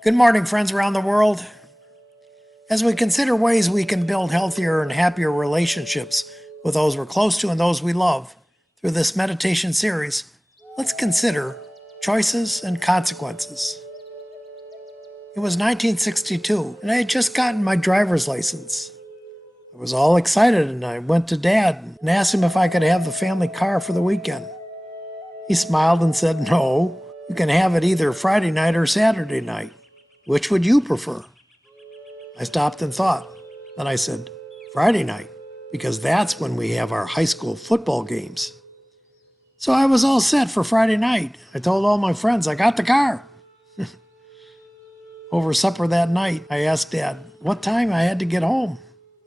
Good morning, friends around the world. As we consider ways we can build healthier and happier relationships with those we're close to and those we love through this meditation series, let's consider choices and consequences. It was 1962, and I had just gotten my driver's license. I was all excited, and I went to Dad and asked him if I could have the family car for the weekend. He smiled and said, "No, you can have it either Friday night or Saturday night. Which would you prefer?" I stopped and thought. Then I said, "Friday night, because that's when we have our high school football games." So I was all set for Friday night. I told all my friends I got the car. Over supper that night, I asked Dad what time I had to get home.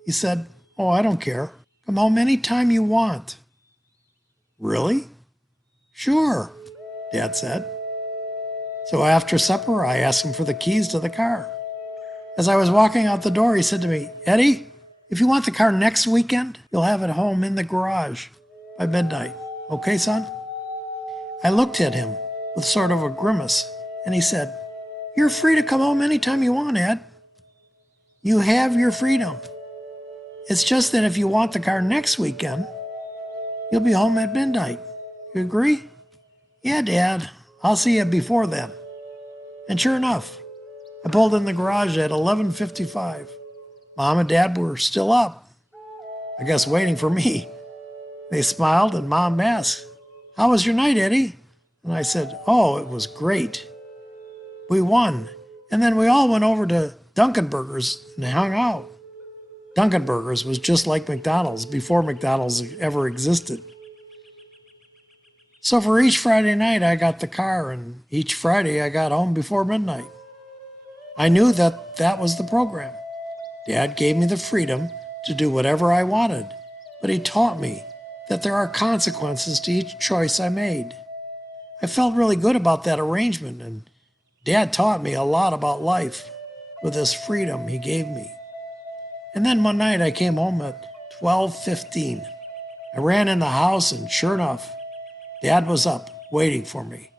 He said, "Oh, I don't care. Come home any time you want." "Really?" "Sure," Dad said. So after supper, I asked him for the keys to the car. As I was walking out the door, he said to me, "Eddie, if you want the car next weekend, you'll have it home in the garage by midnight. Okay, son?" I looked at him with sort of a grimace, and he said, "You're free to come home anytime you want, Ed. You have your freedom. It's just that if you want the car next weekend, you'll be home at midnight. You agree?" "Yeah, Dad. I'll see you before then." And sure enough, I pulled in the garage at 11:55. Mom and Dad were still up, I guess waiting for me. They smiled and Mom asked, "How was your night, Eddie?" And I said, "Oh, it was great. We won." And then we all went over to Dunkin' Burgers and hung out. Dunkin' Burgers was just like McDonald's before McDonald's ever existed. So for each Friday night, I got the car, and each Friday I got home before midnight. I knew that that was the program. Dad gave me the freedom to do whatever I wanted, but he taught me that there are consequences to each choice I made. I felt really good about that arrangement, and Dad taught me a lot about life with this freedom he gave me. And then one night I came home at 12:15. I ran in the house, and sure enough, Dad was up, waiting for me.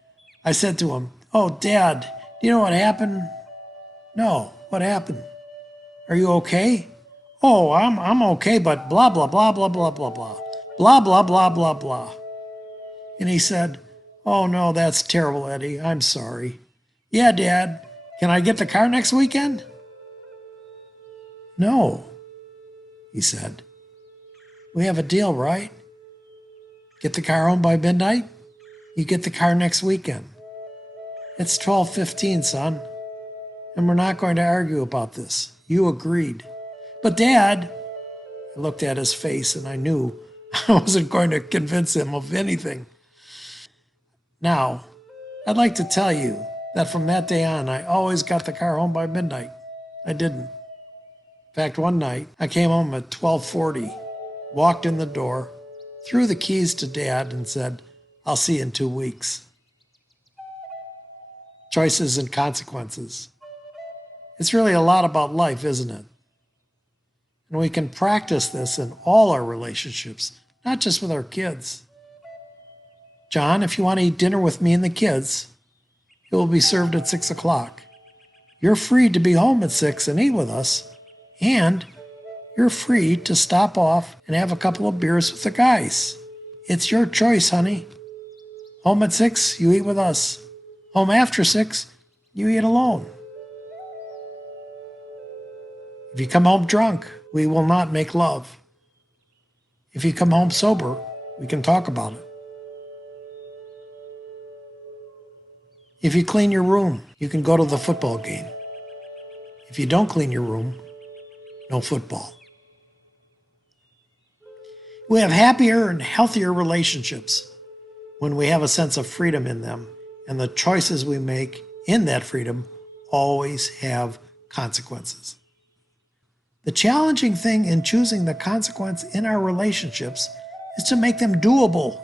I said to him, "Oh, Dad, do you know what happened?" "No, what happened?" "Are you okay?" "Oh, I'm okay, but blah, blah, blah, blah, blah, blah, blah. Blah, blah, blah, blah, blah." And he said, "Oh, no, that's terrible, Eddie. I'm sorry." "Yeah, Dad, can I get the car next weekend?" "No," he said. "We have a deal, right? Get the car home by midnight, you get the car next weekend. It's 12:15, son, and we're not going to argue about this. You agreed." "But Dad," I looked at his face and I knew I wasn't going to convince him of anything. Now, I'd like to tell you that from that day on, I always got the car home by midnight. I didn't. In fact, one night, I came home at 12:40, walked in the door, threw the keys to Dad, and said, "I'll see you in 2 weeks." Choices and consequences. It's really a lot about life, isn't it? And we can practice this in all our relationships, not just with our kids. "John, if you want to eat dinner with me and the kids, it will be served at 6 o'clock. You're free to be home at 6 and eat with us, and you're free to stop off and have a couple of beers with the guys. It's your choice, honey. Home at 6, you eat with us. Home after 6, you eat alone. If you come home drunk, we will not make love. If you come home sober, we can talk about it. If you clean your room, you can go to the football game. If you don't clean your room, no football." We have happier and healthier relationships when we have a sense of freedom in them, and the choices we make in that freedom always have consequences. The challenging thing in choosing the consequence in our relationships is to make them doable.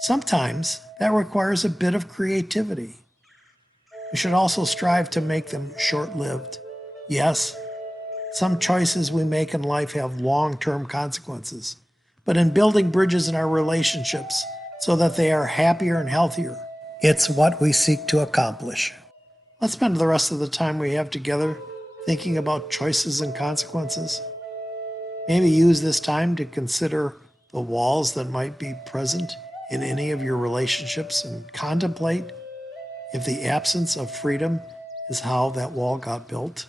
Sometimes that requires a bit of creativity. We should also strive to make them short-lived. Yes, some choices we make in life have long-term consequences, but in building bridges in our relationships so that they are happier and healthier, it's what we seek to accomplish. Let's spend the rest of the time we have together thinking about choices and consequences. Maybe use this time to consider the walls that might be present in any of your relationships and contemplate if the absence of freedom is how that wall got built.